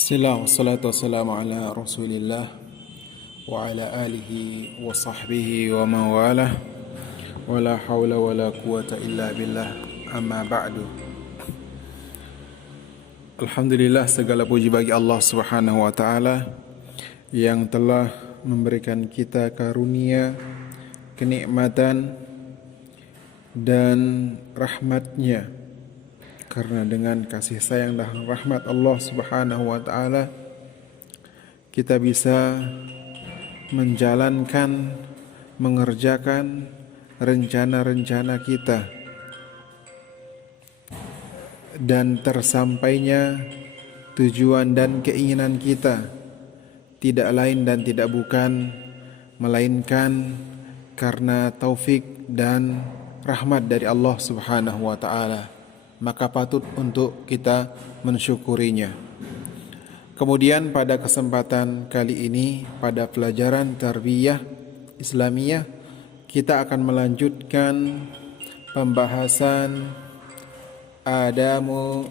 Bismillah, wassalatu wassalamu ala rasulillah wa ala alihi wa sahbihi wa mawalah wa la hawla wa la quwata illa billah, amma ba'du. Alhamdulillah, segala puji bagi Allah subhanahu wa ta'ala yang telah memberikan kita karunia, kenikmatan dan rahmatnya. Karena dengan kasih sayang dan rahmat Allah subhanahu wa ta'ala kita bisa menjalankan, mengerjakan rencana-rencana kita, dan tersampainya tujuan dan keinginan kita tidak lain dan tidak bukan melainkan karena taufik dan rahmat dari Allah subhanahu wa ta'ala. Maka patut untuk kita mensyukurinya. Kemudian pada kesempatan kali ini, pada pelajaran tarbiyah Islamiyah, kita akan melanjutkan pembahasan adabu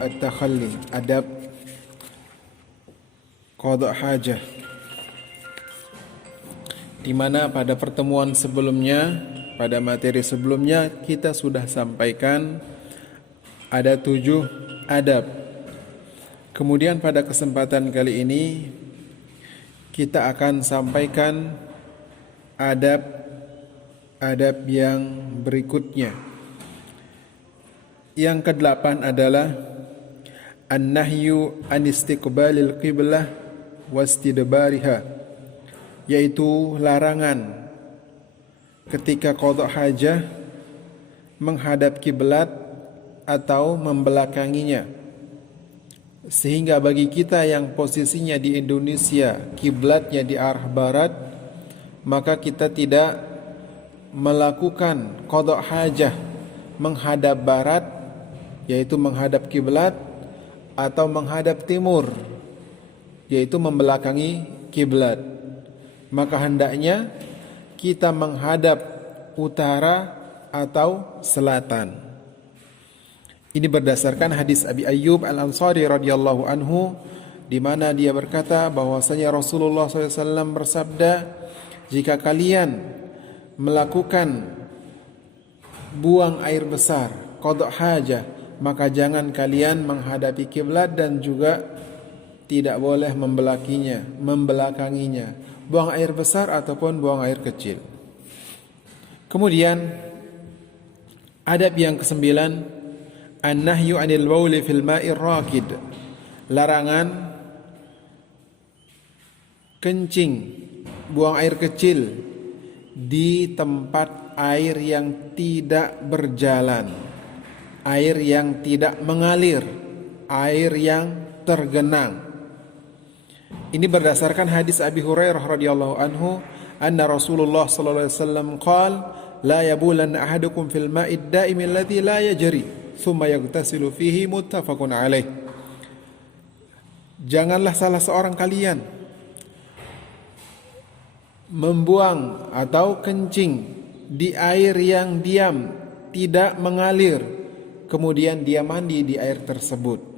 at-takhalli, adab qada hajah, di mana pada pertemuan sebelumnya, pada materi sebelumnya kita sudah sampaikan ada 7 adab. Kemudian pada kesempatan kali ini kita akan sampaikan adab yang berikutnya. Yang ke-8 adalah an-nahyu an istiqbalil qiblah wastidbariha, yaitu larangan ketika qada hajah menghadap kiblat atau membelakanginya. Sehingga bagi kita yang posisinya di Indonesia, kiblatnya di arah barat, maka kita tidak melakukan qada hajah menghadap barat, yaitu menghadap kiblat, atau menghadap timur, yaitu membelakangi kiblat. Maka hendaknya kita menghadap utara atau selatan. Ini berdasarkan hadis Abi Ayyub Al-Ansari radhiyallahu anhu, di mana dia berkata bahwasanya Rasulullah SAW bersabda, jika kalian melakukan buang air besar, qada hajah, maka jangan kalian menghadapi kiblat dan juga tidak boleh membelakanginya, buang air besar ataupun buang air kecil. Kemudian adab yang ke-9, an-nahyu 'anil bauli fil ma'ir raqid, larangan kencing, buang air kecil di tempat air yang tidak berjalan, air yang tidak mengalir, air yang tergenang. Ini berdasarkan hadis Abi Hurairah radhiyallahu anhu, anna Rasulullah sallallahu alaihi wasallam qala la yabulanna ahadukum fil ma'id da'im alladhi la yajri thumma yaghtasilu fihi, muttafaqun alaih. Janganlah salah seorang kalian membuang atau kencing di air yang diam, tidak mengalir, kemudian dia mandi di air tersebut.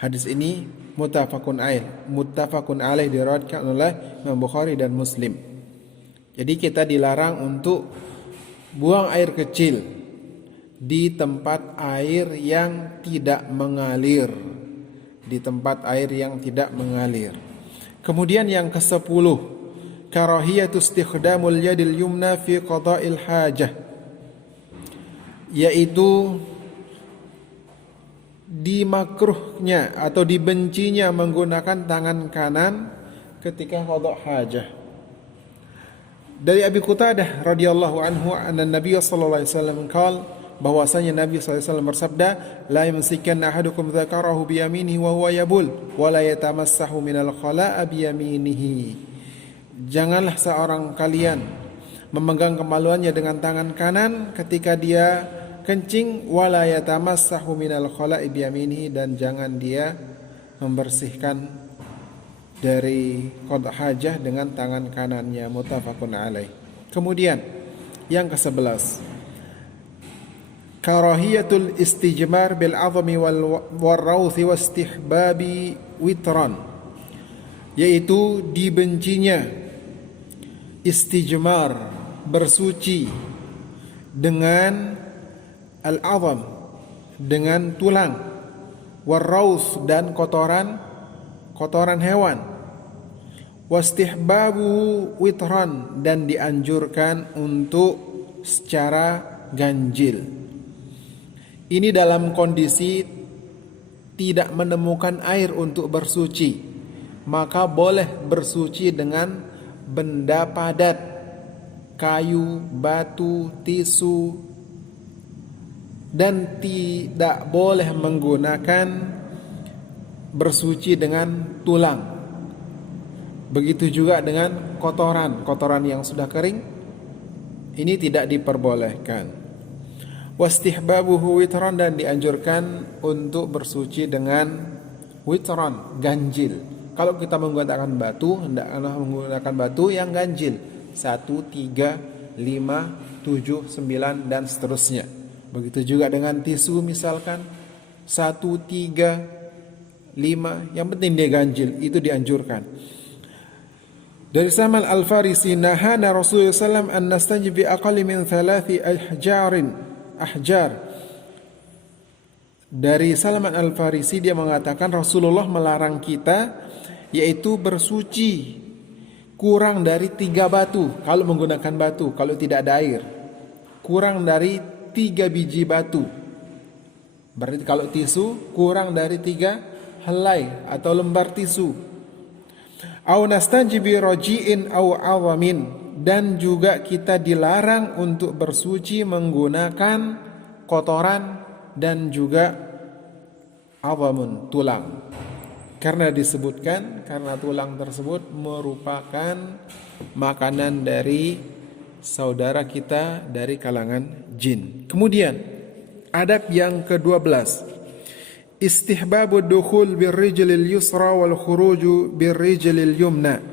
Hadis ini muttafaqun alaih diriwayatkan oleh Imam Bukhari dan Muslim. Jadi kita dilarang untuk buang air kecil di tempat air yang tidak mengalir, di tempat air yang tidak mengalir. Kemudian yang ke-10, karahiyatu istikhdamul yadil yumna fi qada'il hajah, yaitu dimakruhnya atau dibencinya menggunakan tangan kanan ketika qada hajah. Dari Abi Qutadah radhiyallahu anhu, anna Nabi sallallahu alaihi wasallam qala, bahwasanya Nabi sallallahu alaihi wasallam bersabda, la yumsikanna ahadukum dzakarahu bi yaminihi wa huwa yabul wa la yatamassahu minal khala'a bi yaminihi. Janganlah seorang kalian memegang kemaluannya dengan tangan kanan ketika dia kencing, wala yatamassahu minal khala'i biyaminihi, dan jangan dia membersihkan dari qada hajah dengan tangan kanannya, muttafaqun alaih. Kemudian yang ke-11, karahiyatul istijmar bil 'azmi wal rawth wastihbabi witran, yaitu dibencinya istijmar, bersuci dengan al-'azam, dengan tulang, warraus, dan kotoran hewan, wastihbabu witran, dan dianjurkan untuk secara ganjil. Ini dalam kondisi tidak menemukan air untuk bersuci, maka boleh bersuci dengan benda padat, kayu, batu, tisu, dan tidak boleh menggunakan bersuci dengan tulang. Begitu juga dengan kotoran yang sudah kering, ini tidak diperbolehkan. Wastihbabuhu witran, dan dianjurkan untuk bersuci dengan witran, ganjil. Kalau kita menggunakan batu, hendaklah menggunakan batu yang ganjil, 1, 3, 5, 7, 9, dan seterusnya. Begitu juga dengan tisu misalkan 1, 3, 5, yang penting dia ganjil, itu dianjurkan. Dari Salman Al-Farisi, nahana Rasulullah SAW an nastajib bi aqalli min 3 ahjar. Dari Salman Al-Farisi, dia mengatakan Rasulullah melarang kita yaitu bersuci kurang dari 3 batu kalau menggunakan batu, kalau tidak ada air. Kurang dari 3 biji batu. Berarti kalau tisu kurang dari 3 helai atau lembar tisu. Au nastajibi raji'in au awamin, dan juga kita dilarang untuk bersuci menggunakan kotoran dan juga awamun, tulang. Karena disebutkan, karena tulang tersebut merupakan makanan dari saudara kita dari kalangan jin. Kemudian adab yang ke-12, istihbabu dukhul birrijlil yusra wal khuruju birrijlil yumna.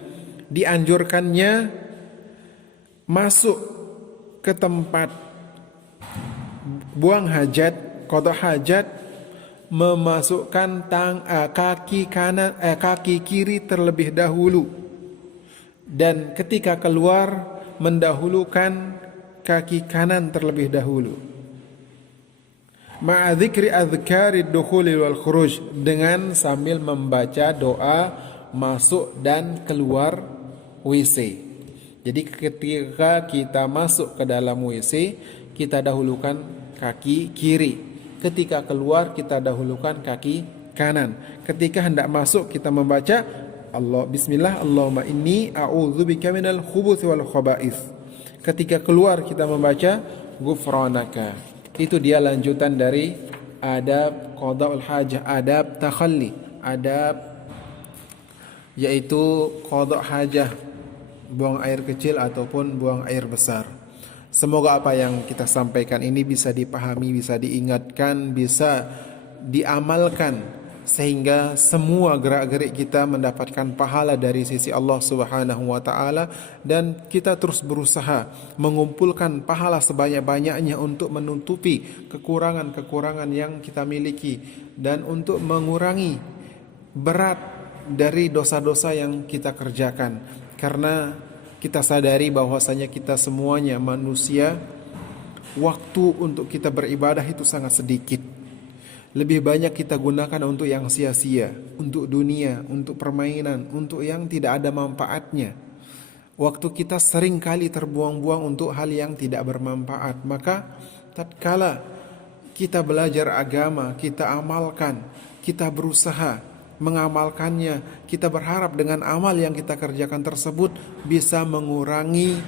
Dianjurkannya masuk ke tempat buang hajat, qada hajat, memasukkan kaki kiri terlebih dahulu, dan ketika keluar mendahulukan kaki kanan terlebih dahulu. Ma'a dzikri adzkarid dukhuli wal khuruj, dengan sambil membaca doa masuk dan keluar WC. Jadi ketika kita masuk ke dalam WC, kita dahulukan kaki kiri. Ketika keluar kita dahulukan kaki kanan. Ketika hendak masuk kita membaca Bismillah, Allahumma inni a'udzubika minal khubuthi wal khaba'ith. Ketika keluar kita membaca ghufranaka. Itu dia lanjutan dari adab qada'ul hajah, adab takhalli, adab yaitu qada' hajah, buang air kecil ataupun buang air besar. Semoga apa yang kita sampaikan ini bisa dipahami, bisa diingatkan, bisa diamalkan, sehingga semua gerak-gerik kita mendapatkan pahala dari sisi Allah Subhanahu wa taala, dan kita terus berusaha mengumpulkan pahala sebanyak-banyaknya untuk menutupi kekurangan-kekurangan yang kita miliki dan untuk mengurangi berat dari dosa-dosa yang kita kerjakan. Karena kita sadari bahwasanya kita semuanya manusia, waktu untuk kita beribadah itu sangat sedikit. Lebih banyak kita gunakan untuk yang sia-sia, untuk dunia, untuk permainan, untuk yang tidak ada manfaatnya. Waktu kita sering kali terbuang-buang untuk hal yang tidak bermanfaat. Maka tatkala kita belajar agama, kita amalkan, kita berusaha mengamalkannya, kita berharap dengan amal yang kita kerjakan tersebut bisa mengurangi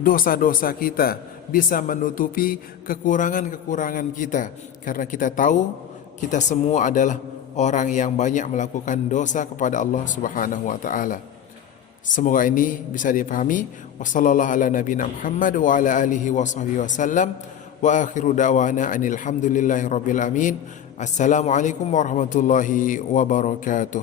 dosa-dosa kita, bisa menutupi kekurangan-kekurangan kita. Karena kita tahu kita semua adalah orang yang banyak melakukan dosa kepada Allah Subhanahu wa taala. Semoga ini bisa dipahami. Wassallallahu ala nabiyina Muhammad wa ala alihi washabbihi wasallam. Wa akhiru da'wana anil hamdulillahi rabbil alamin. Assalamualaikum warahmatullahi wabarakatuh.